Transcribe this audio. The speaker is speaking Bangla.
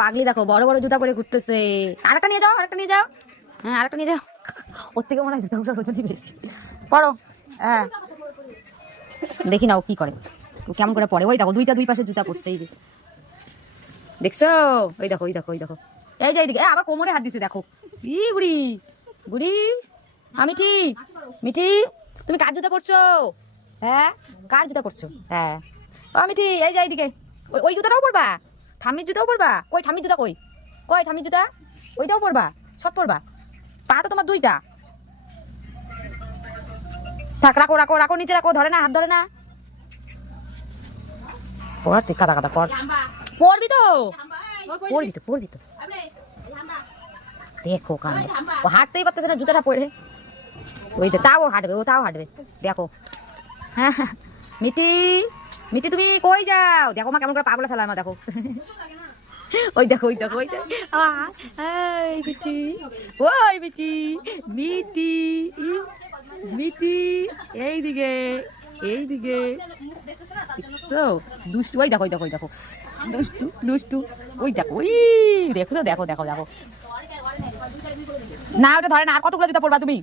পাগলি দেখো বড় বড় জুতা পরে ঘুরতেছে। আরেকটা নিয়ে যাও, আরেকটা নিয়ে যাও। হ্যাঁ আরেকটা নিয়ে যাও। ওর থেকে মনে হয় জুতাগুলোর ওজনই বেশি। পড়ো। হ্যাঁ দেখি না ও কি করে, ও কেমন করে পড়ে। ওই দেখো দুইটা দুই পাশে জুতা পড়ছে, এই যে দেখছো। ওই দেখো ওই দেখো ওই দেখো, এই যে এইদিকে আবার কোমরে হাত দিছে দেখো। ই বুড়ি বুড়ি, মিঠি মিঠি তুমি কার জুতা পরছো? হ্যাঁ কার জুতা পরছো? হ্যাঁ ও মিঠি এই যে এইদিকে, ওই জুতাটাও পরবা? ঠাম্মির জুতাও পরবা? কই ঠাম্মির জুতা কই? কই ঠাম্মির জুতা? ওইটাও পরবা? সব পরবা? পা তো তোমার দুইটা। থাক রাখো রাখো রাখো, নিচে রাখো, ধরে না, হাত ধরে না। পড় তুই কাদা কাদা পড়, পড়বি তো পড়বি তো পড়বি তো। দেখো কান, ও হাঁটতেই পারতেছে না জুতাটা পরে। ওই তো তাও হাঁটবে, ও তাও হাঁটবে দেখো। হ্যাঁ মিটি মিটি তুমি কই যাও? দেখো মা কেমন করে পাগলে ফেলা, মা দেখো। ওই দেখো ওই দেখো ওই দেখো, মিটি ওই মিটি মিটি মিটি এইদিকে এইদিকে দেখছো দুষ্টু। ওই দেখো ওই দেখো ওই দেখো দুষ্টু দুষ্টু। ওই দেখো ওই দেখো তো, দেখো দেখো দেখো। না ওটা ধরে না। আর কতগুলো জুতা পড়বা তুমি?